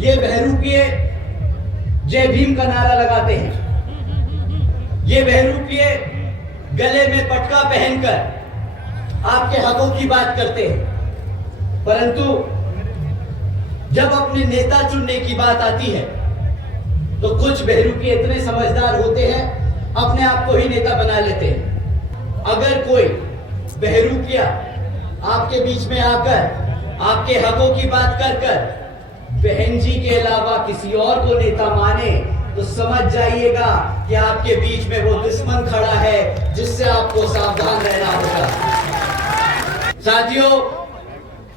ये बहरूपिये जय भीम का नारा लगाते हैं। ये बहरूपिये गले में पटका पहनकर आपके हकों की बात करते हैं, परंतु जब अपने नेता चुनने की बात आती है तो कुछ बहरूपिये इतने समझदार होते हैं, अपने आप को ही नेता बना लेते हैं। अगर कोई बहरूपिया आपके बीच में आकर आपके हकों की बात कर बहन जी के अलावा किसी और को नेता माने तो समझ जाइएगा कि आपके बीच में वो दुश्मन खड़ा है जिससे आपको सावधान रहना होगा। साथियों,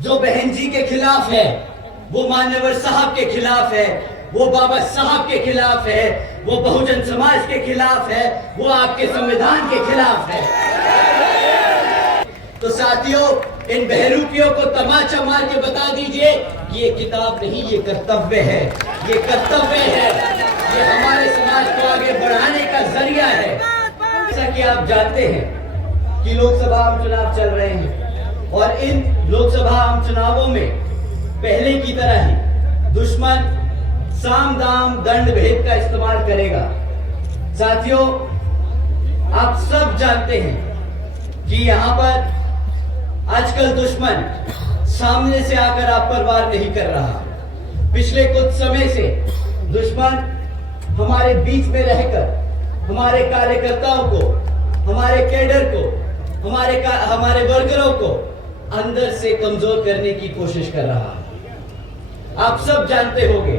जो बहन जी के खिलाफ है वो मान्यवर साहब के खिलाफ है, वो बाबा साहब के खिलाफ है, वो बहुजन समाज के खिलाफ है, वो आपके संविधान के खिलाफ है। तो साथियों, इन बहरूपियों को तमाचा मार के बता दीजिए कि ये किताब नहीं, ये कर्तव्य है। ये कर्तव्य है, ये हमारे समाज को आगे बढ़ाने का जरिया है। जैसा कि आप जानते हैं कि लोकसभा आम चुनाव चल रहे हैं और इन लोकसभा आम चुनावों में पहले की तरह ही दुश्मन साम दाम दंड भेद का इस्तेमाल करेगा। साथियों, आप सब जानते हैं कि यहाँ पर आजकल दुश्मन सामने से आकर आप पर वार नहीं कर रहा। पिछले कुछ समय से दुश्मन हमारे बीच में रहकर हमारे कार्यकर्ताओं को, हमारे कैडर को, हमारे वर्करों को अंदर से कमजोर करने की कोशिश कर रहा है। आप सब जानते होंगे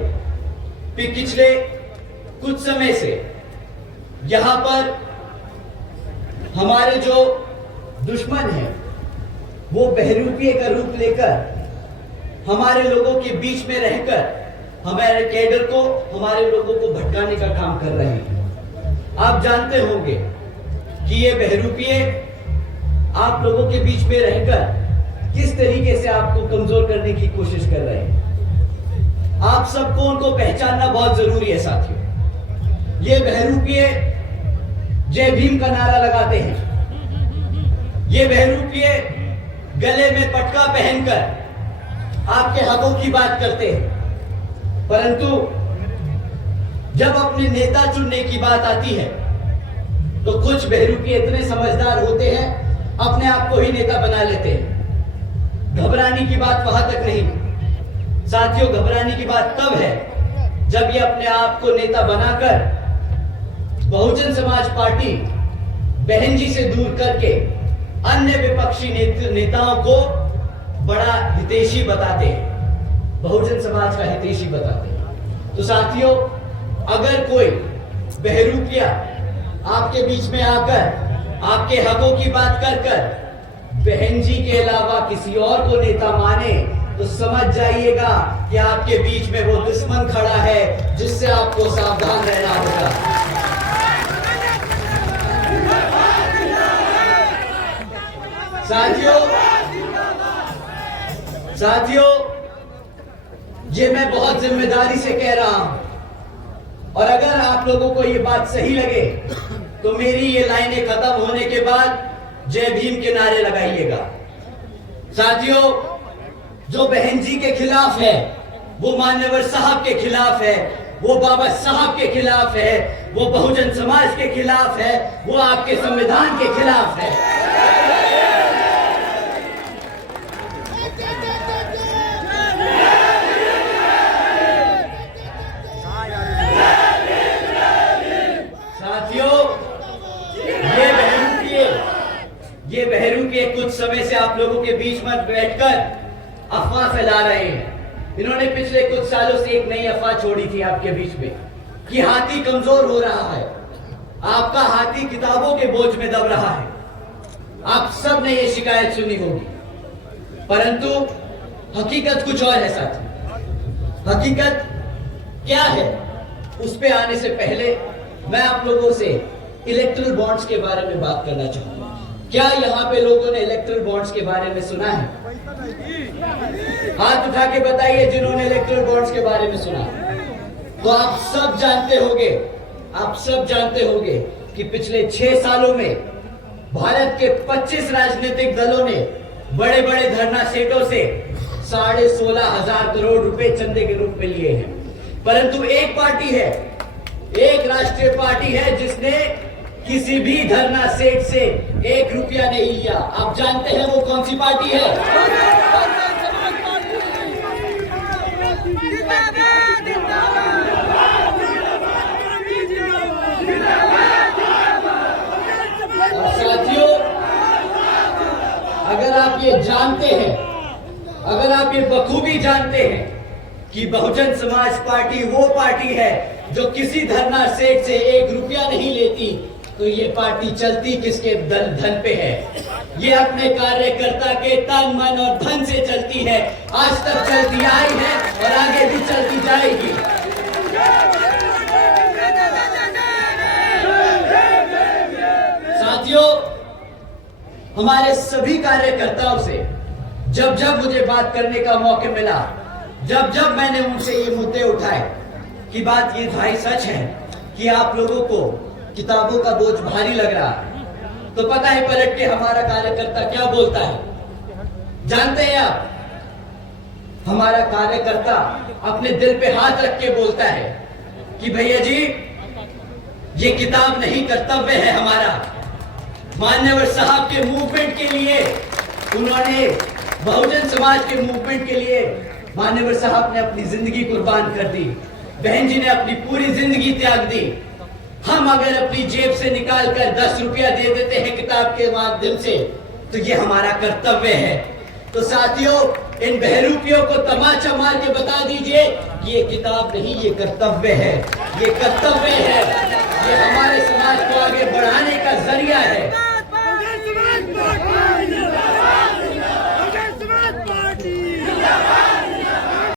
कि पिछले कुछ समय से यहां पर हमारे जो दुश्मन है वो बहरूपिये का रूप लेकर हमारे लोगों के बीच में रहकर हमारे कैडर को, हमारे लोगों को भटकाने का काम कर रहे हैं। आप जानते होंगे कि ये बहरूपिये आप लोगों के बीच में रहकर किस तरीके से आपको कमजोर करने की कोशिश कर रहे हैं। आप सबको उनको पहचानना बहुत जरूरी है। साथियों, ये बहरूपिये जय भीम का नारा लगाते हैं। ये बहरूपिये गले में पटका पहनकर आपके हकों की बात करते हैं, परंतु जब अपने नेता चुनने की बात आती है तो कुछ बहरूपिये इतने समझदार होते हैं, अपने आप को ही नेता बना लेते हैं। घबराने की बात वहां तक नहीं। साथियों, घबराने की बात तब है जब ये अपने आप को नेता बनाकर बहुजन समाज पार्टी बहन जी से दूर करके अन्य विपक्षी नेताओं को बड़ा हितैषी बताते हैं, बहुजन समाज का हितैषी बताते हैं। तो साथियों, अगर कोई बहरूपिया आपके बीच में आकर आपके हकों की बात कर बहन जी के अलावा किसी और को नेता माने तो समझ जाइएगा कि आपके बीच में वो दुश्मन खड़ा है जिससे आपको सावधान रहना होगा। साथियों, ये मैं बहुत जिम्मेदारी से कह रहा हूं और अगर आप लोगों को ये बात सही लगे तो मेरी ये लाइनें खत्म होने के बाद जय भीम के नारे लगाइएगा। साथियों, जो बहन जी के खिलाफ है वो मान्यवर साहब के खिलाफ है, वो बाबा साहब के खिलाफ है, वो बहुजन समाज के खिलाफ है, वो आपके संविधान के खिलाफ है। ये बहरूपिये कुछ समय से आप लोगों के बीच में बैठकर अफवाह फैला रहे हैं। इन्होंने पिछले कुछ सालों से एक नई अफवाह छोड़ी थी आपके बीच में कि हाथी कमजोर हो रहा है, आपका हाथी किताबों के बोझ में दब रहा है। आप सब ने ये शिकायत सुनी होगी, परंतु हकीकत कुछ और है। साथी, हकीकत क्या है उस पे आने से पहले मैं आप लोगों से इलेक्ट्रल बॉन्ड्स के बारे में बात करना चाहूंगा। क्या यहाँ पे लोगों ने इलेक्ट्रल बॉन्ड्स के बारे में सुना है? हाथ उठा के बताइए जिन्होंने इलेक्ट्रल बॉन्ड्स के बारे में सुना। तो आप सब जानते होंगे कि पिछले 6 सालों में भारत के 25 राजनीतिक दलों ने बड़े बड़े धरना सेठों से 16,500 करोड़ रुपए चंदे के रूप में लिए हैं। परंतु एक पार्टी है, एक राष्ट्रीय पार्टी है जिसने किसी भी धरना सेठ से 1 रुपया नहीं लिया। आप जानते हैं वो कौन सी पार्टी है? और साथियों, अगर आप ये जानते हैं, अगर आप ये बखूबी जानते हैं कि बहुजन समाज पार्टी वो पार्टी है जो किसी धरना सेठ से 1 रुपया नहीं लेती, तो ये पार्टी चलती किसके धन पे है? ये अपने कार्यकर्ता के तन मन और धन से चलती है। आज तक चलती आई है और आगे भी चलती जाएगी। साथियों, हमारे सभी कार्यकर्ताओं से जब जब मुझे बात करने का मौका मिला, जब जब मैंने उनसे ये मुद्दे उठाए कि बात ये भाई सच है कि आप लोगों को किताबों का बोझ भारी लग रहा है, तो पता है पलट के हमारा कार्यकर्ता क्या बोलता है? जानते हैं आप, हमारा कार्यकर्ता अपने दिल पे हाथ रख के बोलता है कि भैया जी, ये किताब नहीं, कर्तव्य है हमारा। मान्यवर साहब के मूवमेंट के लिए, उन्होंने बहुजन समाज के मूवमेंट के लिए मान्यवर साहब ने अपनी जिंदगी कुर्बान कर दी, बहन जी ने अपनी पूरी जिंदगी त्याग दी। हम अगर अपनी जेब से निकाल कर 10 रुपया दे देते हैं किताब के माध्यम से, तो ये हमारा कर्तव्य है। तो साथियों, इन बहरूपियों को तमाचा मार के बता दीजिए कि ये किताब नहीं, ये कर्तव्य है, ये कर्तव्य है, ये हमारे समाज को आगे बढ़ाने का जरिया है।